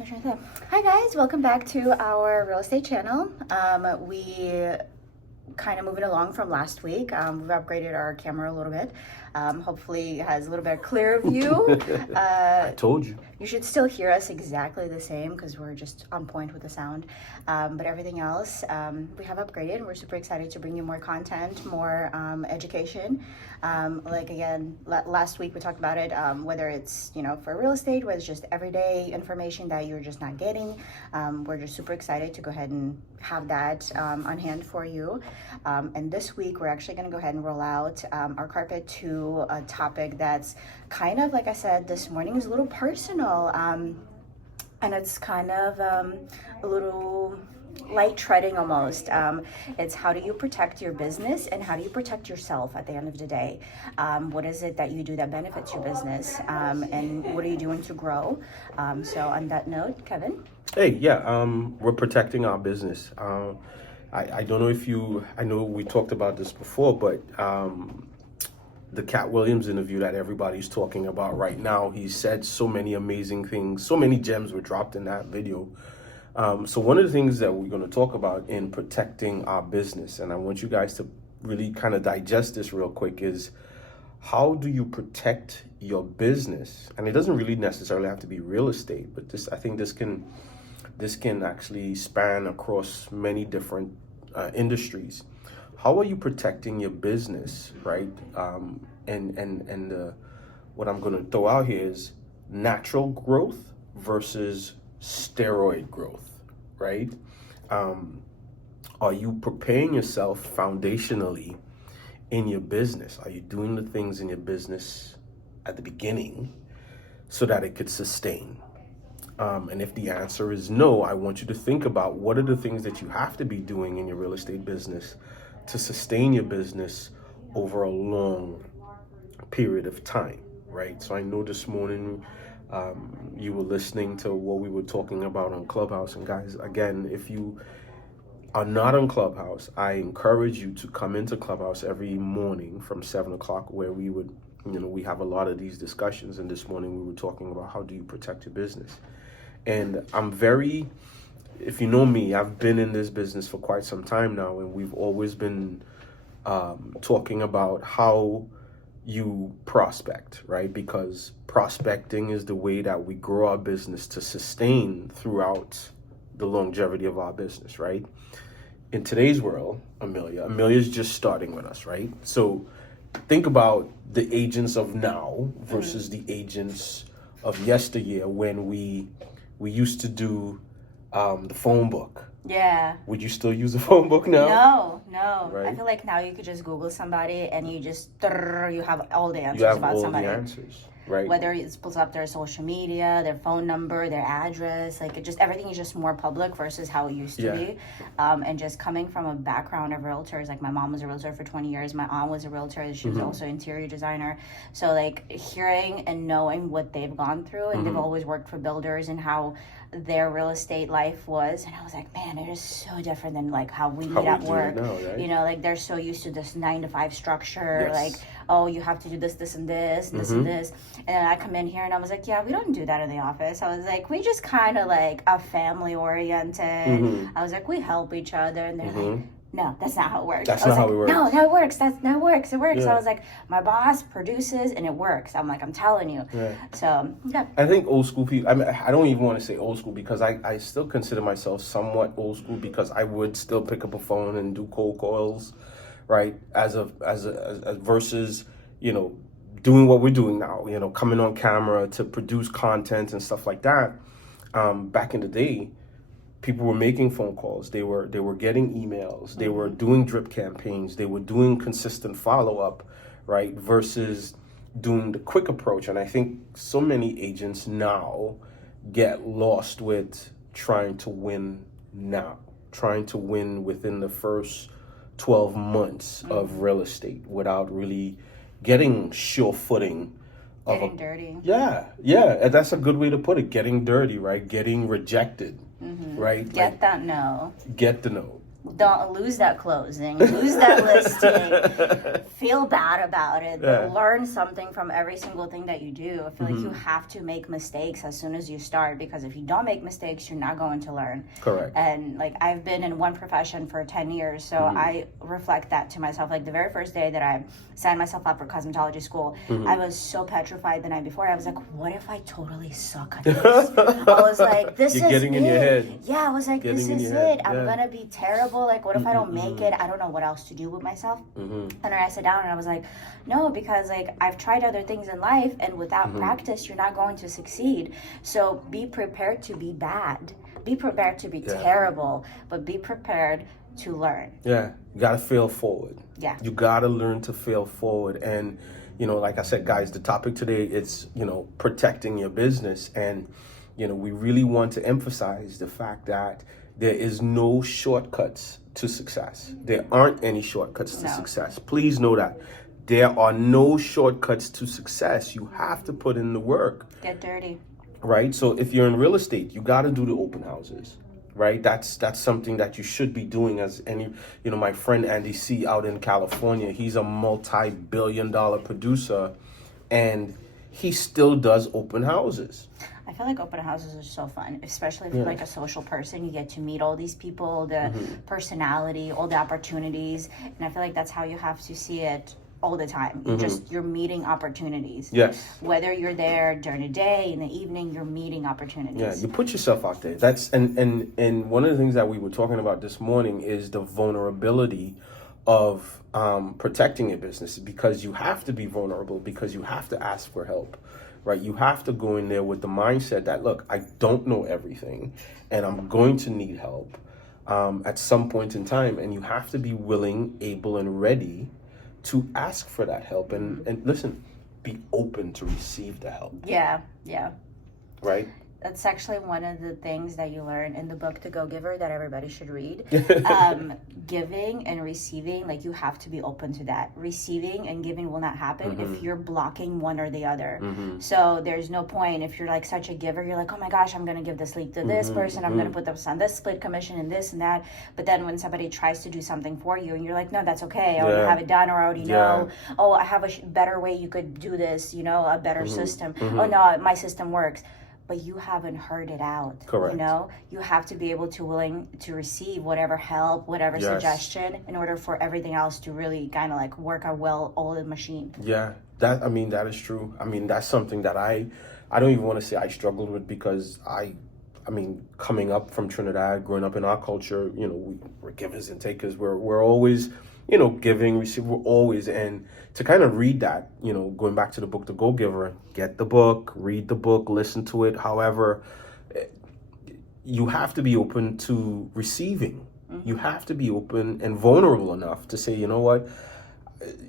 my train of thought. Hi guys, welcome back to our real estate channel. We kind of moving along from last week. We've upgraded our camera a little bit. Hopefully it has a little bit clearer view. I told you. You should still hear us exactly the same because we're just on point with the sound. But everything else, we have upgraded. We're super excited to bring you more content, more education. Like again, last week we talked about it, whether it's, for real estate, whether it's just everyday information that you're just not getting. We're just super excited to go ahead and have that on hand for you. And this week we're actually going to go ahead and roll out our carpet to a topic that's kind of, like I said this morning, is a little personal, and it's kind of a little light treading almost. It's how do you protect your business and how do you protect yourself at the end of the day? What is it that you do that benefits your business, and what are you doing to grow? So on that note, Kevin? Hey, yeah, we're protecting our business. I don't know if I know we talked about this before, but the Cat Williams interview that everybody's talking about right now, he said so many amazing things, so many gems were dropped in that video. So one of the things that we're going to talk about in protecting our business, and I want you guys to really kind of digest this real quick, is how do you protect your business? And it doesn't really necessarily have to be real estate, but I think this can actually span across many different industries. How are you protecting your business, right? And what I'm going to throw out here is natural growth versus steroid growth, right? Are you preparing yourself foundationally in your business? Are you doing the things in your business at the beginning so that it could sustain? And if the answer is no, I want you to think about what are the things that you have to be doing in your real estate business to sustain your business over a long period of time, right? So I know this morning you were listening to what we were talking about on Clubhouse. And guys, again, if you are not on Clubhouse, I encourage you to come into Clubhouse every morning from 7 o'clock where we would, we have a lot of these discussions. And this morning we were talking about how do you protect your business. And if you know me, I've been in this business for quite some time now, and we've always been talking about how you prospect, right? Because prospecting is the way that we grow our business to sustain throughout the longevity of our business, right? In today's world, Amelia's just starting with us, right? So think about the agents of now versus the agents of yesteryear when we used to do the phone book. Yeah. Would you still use a phone book now? No. Right? I feel like now you could just Google somebody and you just you have all the answers You have about all somebody. the answers, right? Whether it pulls up their social media, their phone number, their address, like everything is just more public versus how it used to be. And just coming from a background of realtors, like my mom was a realtor for 20 years, my aunt was a realtor, she was also an interior designer. So like hearing and knowing what they've gone through, and they've always worked for builders and how their real estate life was, and I was like, man, it is so different than like how we meet at work now, right? Like they're so used to this 9-to-5 structure. Yes. Like, oh, you have to do this and this and this and this, and then I come in here and I was like, yeah, we don't do that in the office. I was like, we just kind of like a family oriented. I was like, we help each other, and they're like, no, that's not how it works. That's not how it works. No, it works. It works. Yeah. So I was like, my boss produces and it works. I'm like, I'm telling you. Yeah. So, yeah. I think old school people, I don't even want to say old school because I still consider myself somewhat old school because I would still pick up a phone and do cold calls, right? As versus, doing what we're doing now, coming on camera to produce content and stuff like that. Back in the day, people were making phone calls. They were getting emails. They were doing drip campaigns. They were doing consistent follow-up, right? Versus doing the quick approach. And I think so many agents now get lost with trying to win now, trying to win within the first 12 months of real estate without really getting sure footing. Getting dirty. Yeah. And that's a good way to put it. Getting dirty, right? Getting rejected. Right? Get the no. don't lose that closing, lose that listing, feel bad about it, but learn something from every single thing that you do. I feel like you have to make mistakes as soon as you start, because if you don't make mistakes, you're not going to learn. Correct. And like, I've been in one profession for 10 years, so I reflect that to myself. Like the very first day that I signed myself up for cosmetology school, I was so petrified the night before. I was like, what if I totally suck at this? I was like, this You're is getting it. in your head. Yeah, I was like, Getting this in is your it. head. I'm Yeah. gonna be terrible. Like, what if I don't make it? I don't know what else to do with myself. And then I sat down and I was like, no, because like I've tried other things in life, and without practice, you're not going to succeed. So be prepared to be bad. Be prepared to be terrible, but be prepared to learn. Yeah, you gotta fail forward. Yeah. You gotta learn to fail forward. And, you know, like I said, guys, the topic today, it's, you know, protecting your business. And, you know, we really want to emphasize the fact that there is no shortcuts to success. There aren't any shortcuts to success. Please know that. There are no shortcuts to success. You have to put in the work. Get dirty. Right? So if you're in real estate, you got to do the open houses. Right? That's something that you should be doing. As any, you know, my friend Andy C out in California, he's a multi-billion-dollar producer, and he still does open houses. I feel like open houses are so fun, especially if you're like a social person. You get to meet all these people, the personality, all the opportunities, and I feel like that's how you have to see it all the time. You're meeting opportunities. Yes. Whether you're there during the day, in the evening, you're meeting opportunities. Yeah, you put yourself out there. That's and one of the things that we were talking about this morning is the vulnerability of protecting your business, because you have to be vulnerable, because you have to ask for help. Right? You have to go in there with the mindset that, look, I don't know everything, and I'm going to need help at some point in time, and you have to be willing, able, and ready to ask for that help, and listen, be open to receive the help. Yeah. Right? That's actually one of the things that you learn in the book, The Go-Giver, that everybody should read. Giving and receiving, like you have to be open to that. Receiving and giving will not happen if you're blocking one or the other. So there's no point if you're like such a giver, you're like, oh my gosh, I'm going to give this lead to this person. I'm going to put this on this split commission and this and that. But then when somebody tries to do something for you and you're like, no, that's okay. I already have it done, or I already know. Oh, I have a better way you could do this, you know, a better system. Oh no, my system works. But you haven't heard it out. Correct. You know, you have to be able to willing to receive whatever help, whatever suggestion, in order for everything else to really kind of like work a well-oiled machine. Yeah, that is true. I mean, that's something that I don't even want to say I struggled with, because I mean, coming up from Trinidad, growing up in our culture, you know, we're givers and takers. We're always, you know, giving, receive. We're always, and to kind of read that, you know, going back to the book, The Go-Giver, get the book, read the book, listen to it. However, you have to be open to receiving. You have to be open and vulnerable enough to say, you know what,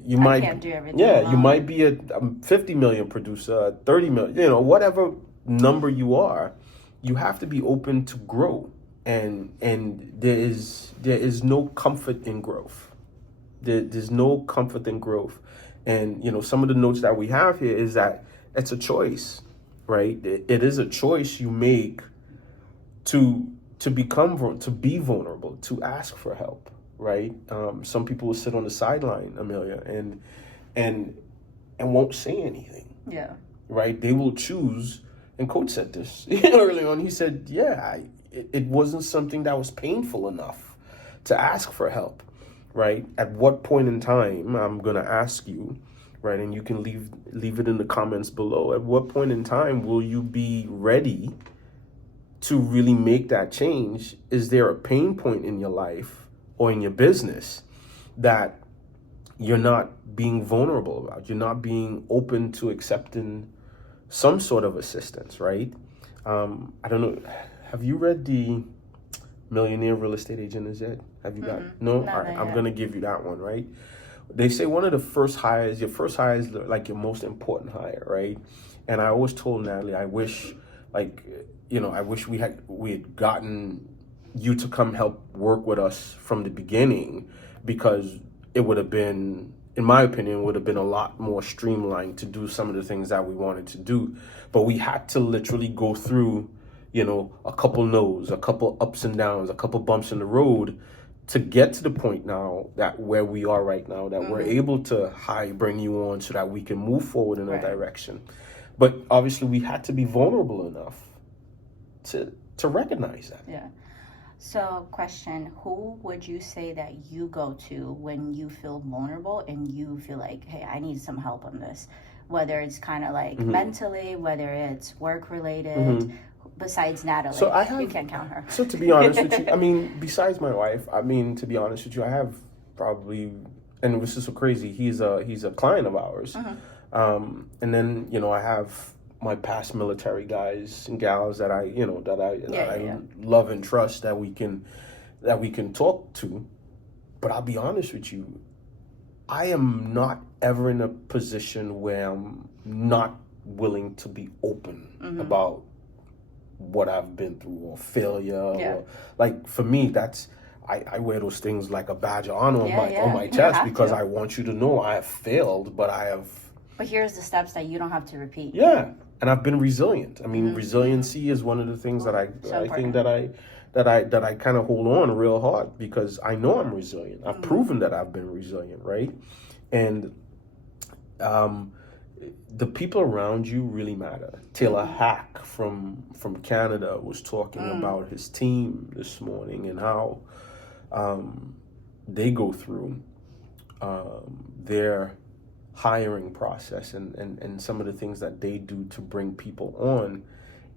you might can't do everything you alone. might be a 50 million producer, a 30 million, you know, whatever number you are, you have to be open to grow. And there is no comfort in growth. There's no comfort in growth. And, you know, some of the notes that we have here is that it's a choice, right? It is a choice you make to be vulnerable, to ask for help, right? Some people will sit on the sideline, Amelia, and won't say anything. Yeah. Right? They will choose, and Coach said this early on. He said, it wasn't something that was painful enough to ask for help. Right? At what point in time, I'm going to ask you, right? And you can leave it in the comments below. At what point in time will you be ready to really make that change? Is there a pain point in your life or in your business that you're not being vulnerable about? You're not being open to accepting some sort of assistance, right? I don't know. Have you read the Millionaire Real Estate Agent Is It? Have you got no? All right, I'm gonna give you that one, right? They say one of the first hires, your first hire is like your most important hire, right? And I always told Natalie, I wish, like, you know, I wish we had gotten you to come help work with us from the beginning, because it would have been, in my opinion, would have been a lot more streamlined to do some of the things that we wanted to do. But we had to literally go through, you know, a couple no's, a couple ups and downs, a couple bumps in the road to get to the point now that where we are right now, that we're able to bring you on so that we can move forward in a direction. But obviously we had to be vulnerable enough to recognize that. Yeah. So, question, who would you say that you go to when you feel vulnerable and you feel like, hey, I need some help on this? Whether it's kind of like mentally, whether it's work related, besides Natalie. So you can't count her. So to be honest with you, I mean, besides my wife, I mean, to be honest with you, I have probably, and this is so crazy, he's a client of ours. And then, you know, I have my past military guys and gals that I love and trust that we can talk to. But I'll be honest with you, I am not ever in a position where I'm not willing to be open about what I've been through or failure. Or, like, for me, that's, I wear those things like a badge of honor on my chest because I want you to know I have failed, but I have. But here's the steps that you don't have to repeat. Yeah. And I've been resilient. I mean, resiliency is one of the things that I think that I kind of hold on real hard because I know I'm resilient. I've proven that I've been resilient, right? And the people around you really matter. Taylor Hack from Canada was talking about his team this morning and how they go through their hiring process and some of the things that they do to bring people on.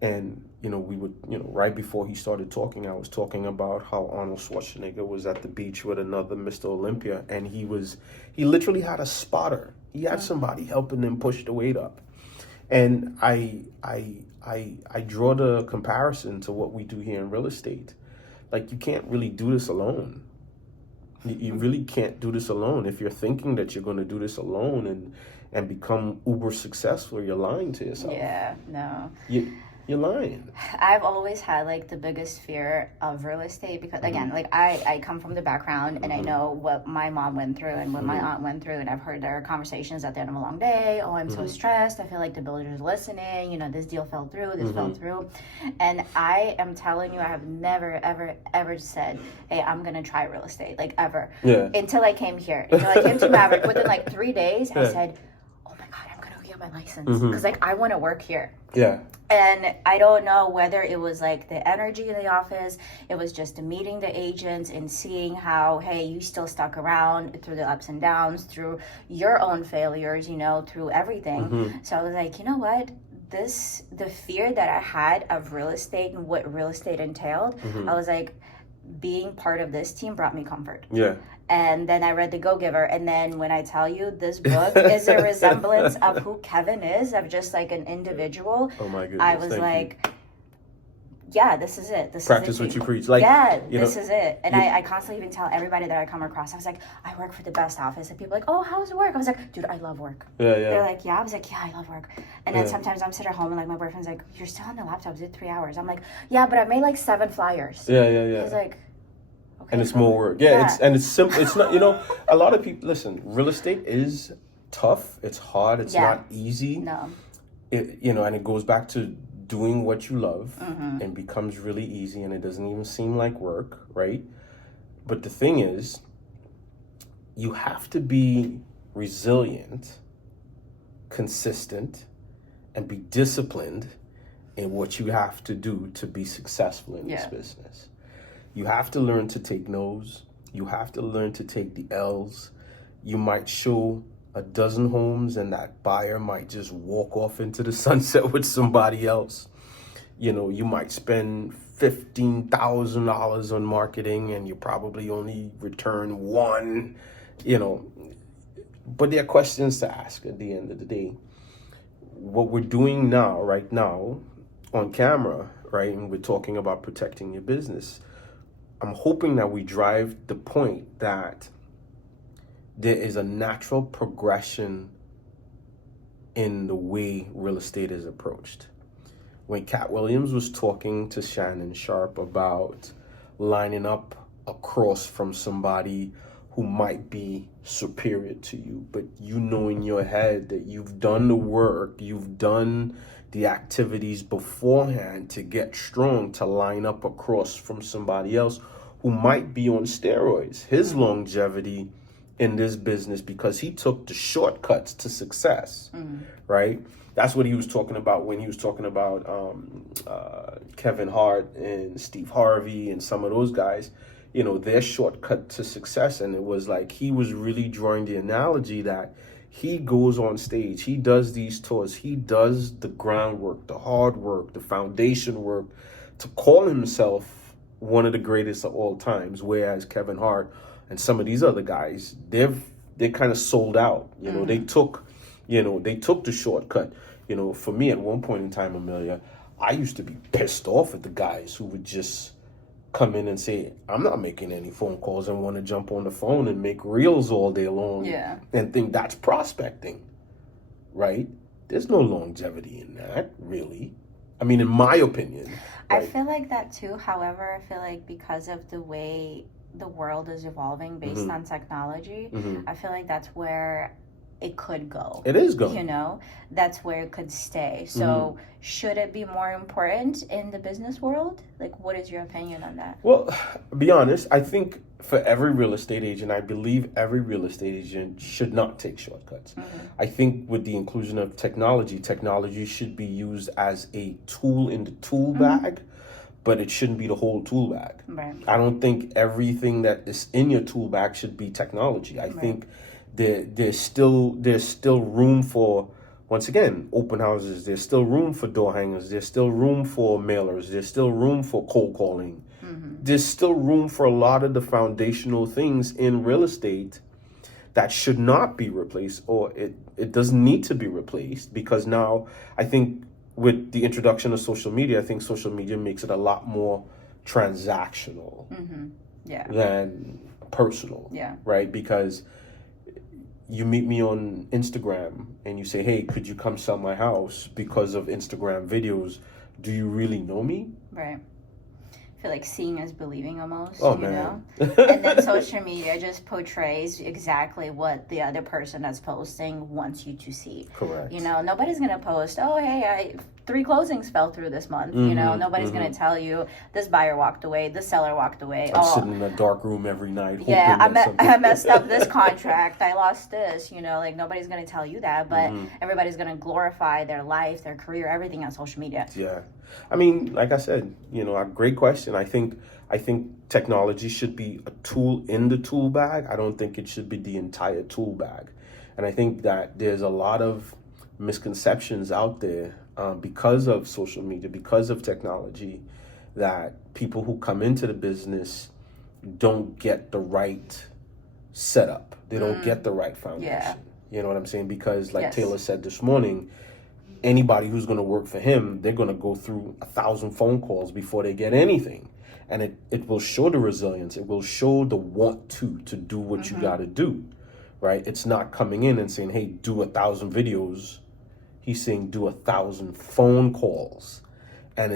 And, you know, we would, you know, right before he started talking, I was talking about how Arnold Schwarzenegger was at the beach with another Mr. Olympia, and he literally had a spotter. He had somebody helping him push the weight up. And I draw the comparison to what we do here in real estate. Like, you can't really do this alone. You really can't do this alone. If you're thinking that you're going to do this alone and become uber successful, you're lying to yourself. Yeah, no. You're lying. I've always had like the biggest fear of real estate because again, like I come from the background and I know what my mom went through and what my aunt went through, and I've heard their conversations at the end of a long day. Oh, I'm so stressed. I feel like the builder's listening. You know, this deal fell through. This fell through, and I am telling you, I have never, ever, ever said, "Hey, I'm gonna try real estate," like ever. Yeah. Until I came here. Until I came to Maverick. Within like 3 days, I said, "Oh my God, I'm gonna go get my license because like I want to work here." Yeah. And I don't know whether it was like the energy in the office, it was just meeting the agents and seeing how, hey, you still stuck around through the ups and downs, through your own failures, you know, through everything. So I was like, you know what? The fear that I had of real estate and what real estate entailed, I was like, being part of this team brought me comfort. Yeah. And then I read The Go-Giver. And then when I tell you this book is a resemblance of who Kevin is, of just like an individual. Oh my goodness. I was like, yeah, this is it. Practice what you preach. Like, yeah, this is it. And I constantly even tell everybody that I come across, I was like, I work for the best office. And people are like, oh, how's work? I was like, dude, I love work. Yeah. They're like, yeah. I was like, yeah, I love work. And then sometimes I'm sitting at home and like my boyfriend's like, you're still on the laptop. Is it 3 hours? I'm like, yeah, but I made like 7 flyers. Yeah. I was like, okay, and it's more work. Yeah. It's simple. It's not, you know, a lot of people, listen, real estate is tough. It's hard. It's not easy. No. You know, and it goes back to doing what you love and becomes really easy and it doesn't even seem like work, right? But the thing is, you have to be resilient, consistent, and be disciplined in what you have to do to be successful in this business. You have to learn to take no's. You have to learn to take the L's. You might show a dozen homes and that buyer might just walk off into the sunset with somebody else. You know, you might spend $15,000 on marketing and you probably only return one, you know. But there are questions to ask at the end of the day. What we're doing now, right now, on camera, right, and we're talking about protecting your business, I'm hoping that we drive the point that there is a natural progression in the way real estate is approached. When Cat Williams was talking to Shannon Sharp about lining up across from somebody who might be superior to you, but you know in your head that you've done the work, you've done the activities beforehand to get strong, to line up across from somebody else who might be on steroids. His longevity in this business, because he took the shortcuts to success, right? That's what he was talking about when he was talking about Kevin Hart and Steve Harvey and some of those guys, you know, their shortcut to success. And it was like he was really drawing the analogy that he goes on stage, he does these tours, he does the groundwork, the hard work, the foundation work to call himself one of the greatest of all times. Whereas Kevin Hart and some of these other guys, they kind of sold out. You know, they took the shortcut. You know, for me at one point in time, Amelia, I used to be pissed off at the guys who would just come in and say, I'm not making any phone calls, and want to jump on the phone and make reels all day long and think that's prospecting, right? There's no longevity in that, really. I mean, in my opinion. Right? I feel like that too. However, I feel like because of the way the world is evolving based on technology, I feel like that's where it could go. It is going. You know, that's where it could stay. So should it be more important in the business world? Like, what is your opinion on that? Well, to be honest, I think for every real estate agent, I believe every real estate agent should not take shortcuts. I think with the inclusion of technology should be used as a tool in the tool bag, but it shouldn't be the whole tool bag. Right. I don't think everything that is in your tool bag should be technology. I think there's still room for, once again, open houses. There's still room for door hangers. There's still room for mailers. There's still room for cold calling. There's still room for a lot of the foundational things in real estate that should not be replaced, or it doesn't need to be replaced, because now I think with the introduction of social media, I think social media makes it a lot more transactional than personal, right? Because you meet me on Instagram and you say, hey, could you come sell my house because of Instagram videos? Do you really know me? Right. I feel like seeing is believing almost, know? And then social media just portrays exactly what the other person that's posting wants you to see. Correct. You know, nobody's going to post, oh, hey, 3 closings fell through this month. You know, nobody's going to tell you this buyer walked away, this seller walked away. I'm sitting in a dark room every night. Yeah, I messed up this contract. I lost this. You know, like nobody's going to tell you that, but everybody's going to glorify their life, their career, everything on social media. Yeah. I mean, like I said, you know, a great question. I think technology should be a tool in the tool bag. I don't think it should be the entire tool bag. And I think that there's a lot of misconceptions out there because of social media, because of technology, that people who come into the business don't get the right setup. They don't get the right foundation. Yeah. You know what I'm saying? Because like Taylor said this morning, anybody who's going to work for him, they're going to go through 1,000 phone calls before they get anything. And it will show the resilience. It will show the want to do what you got to do, right? It's not coming in and saying, hey, do 1,000 videos. He's saying do 1,000 phone calls. And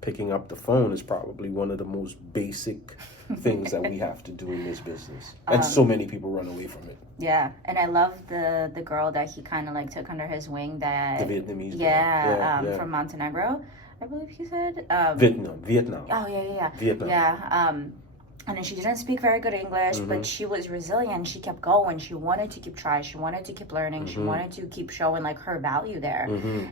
picking up the phone is probably one of the most basic things that we have to do in this business. And so many people run away from it. Yeah, and I love the girl that he kind of like took under his wing, that the Vietnamese girl. From Montenegro, I believe he said. Vietnam. Oh, yeah. Vietnam. Yeah, and then she didn't speak very good English, but she was resilient. She kept going. She wanted to keep trying. She wanted to keep learning. She wanted to keep showing like her value there.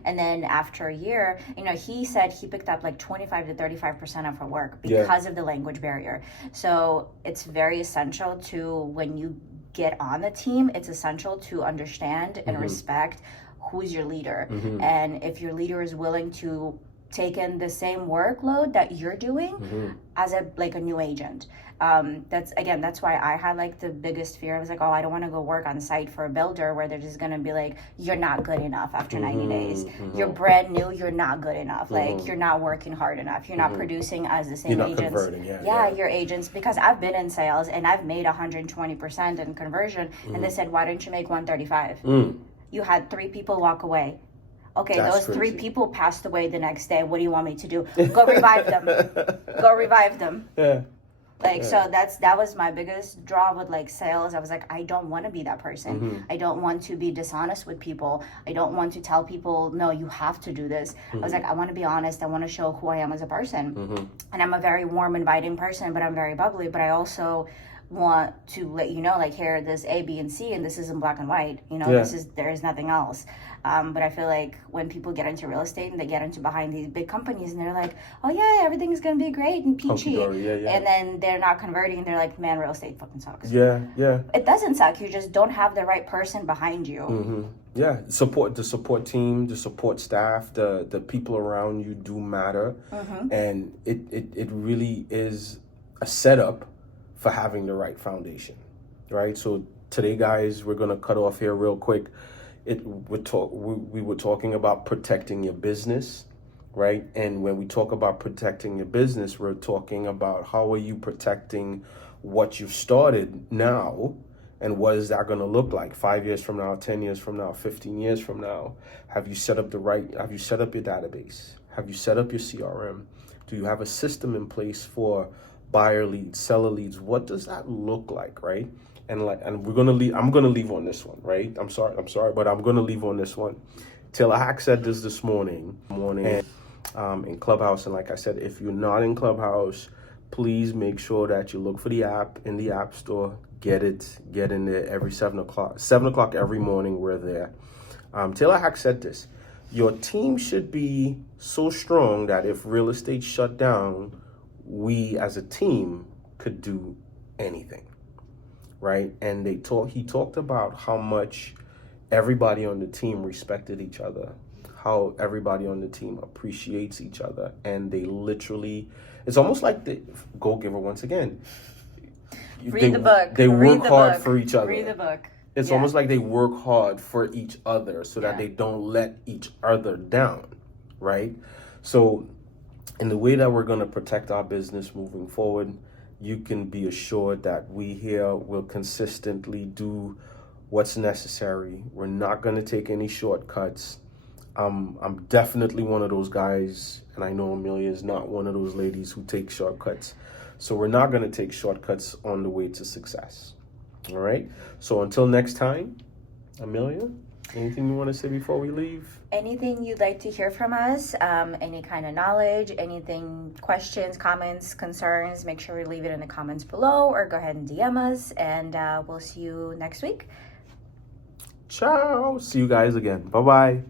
And then after a year, you know, he said he picked up like 25 to 35% of her work because of the language barrier. So it's very essential to, when you get on the team, it's essential to understand and respect who's your leader. And if your leader is willing to take in the same workload that you're doing as a new agent. That's why I had like the biggest fear. I was like, oh, I don't want to go work on site for a builder where they're just going to be like, you're not good enough after 90 days. You're brand new. You're not good enough. Like, you're not working hard enough. You're not producing as the same agents. Converting, your agents, because I've been in sales and I've made 120% in conversion. And they said, why don't you make 135? You had 3 people walk away. Okay, That's those 3 crazy. people passed away the next day. What do you want me to do? Go revive them. Go revive them. Yeah. Like, so that was my biggest draw with like sales. I was like, I don't want to be that person. I don't want to be dishonest with people. I don't want to tell people, no, you have to do this. I was like, I want to be honest. I want to show who I am as a person. And I'm a very warm, inviting person, but I'm very bubbly. But I also want to let you know, like, here, there's A, B, and C, and this isn't black and white. You know, there is nothing else. But I feel like when people get into real estate and they get into behind these big companies and they're like, oh yeah, everything is gonna be great and peachy, and then they're not converting and they're like, man, real estate fucking sucks. It doesn't suck. You just don't have the right person behind you. The support team, the support staff, the people around you do matter, and it really is a setup for having the right foundation, right? So today, guys, we're gonna cut off here real quick. We were talking about protecting your business, right? And when we talk about protecting your business, we're talking about how are you protecting what you've started now, and what is that going to look like 5 years from now, 10 years from now, 15 years from now? Have you set up your database? Have you set up your CRM? Do you have a system in place for buyer leads, seller leads? What does that look like, right? And I'm gonna leave on this one, right? I'm sorry, but I'm gonna leave on this one. Taylor Hack said this morning, and, in Clubhouse, and like I said, if you're not in Clubhouse, please make sure that you look for the app in the App Store. Get in there every 7 o'clock. 7 o'clock every morning, we're there. Taylor Hack said this: your team should be so strong that if real estate shut down, we as a team could do anything. Right? And he talked about how much everybody on the team respected each other, how everybody on the team appreciates each other, and they literally, it's almost like the Go Giver once again. Read the book. They work hard for each other. Read the book. It's almost like they work hard for each other so that they don't let each other down, right? So in the way that we're going to protect our business moving forward, you can be assured that we here will consistently do what's necessary. We're not going to take any shortcuts. I'm definitely one of those guys, and I know Amelia is not one of those ladies who take shortcuts. So we're not going to take shortcuts on the way to success. All right? So until next time, Amelia, anything you want to say before we leave? Anything you'd like to hear from us, any kind of knowledge, anything, questions, comments, concerns, make sure to leave it in the comments below or go ahead and DM us, and we'll see you next week. Ciao. See you guys again. Bye-bye.